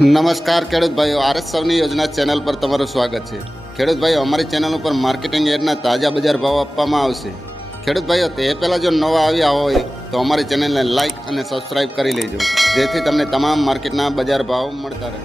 નમસ્કાર ખેડૂત ભાઈઓ, આરએસ સૌની યોજના ચેનલ પર તમારું સ્વાગત છે। ખેડૂત ભાઈઓ, અમારી ચેનલ ઉપર માર્કેટિંગ યાર્ડના તાજા બજાર ભાવ આપવામાં આવશે। ખેડૂત ભાઈઓ, તે પહેલાં જો નવા આવ્યા હોય તો અમારી ચેનલને લાઇક અને સબસ્ક્રાઇબ કરી લેજો, જેથી તમને તમામ માર્કેટના બજાર ભાવ મળતા રહે।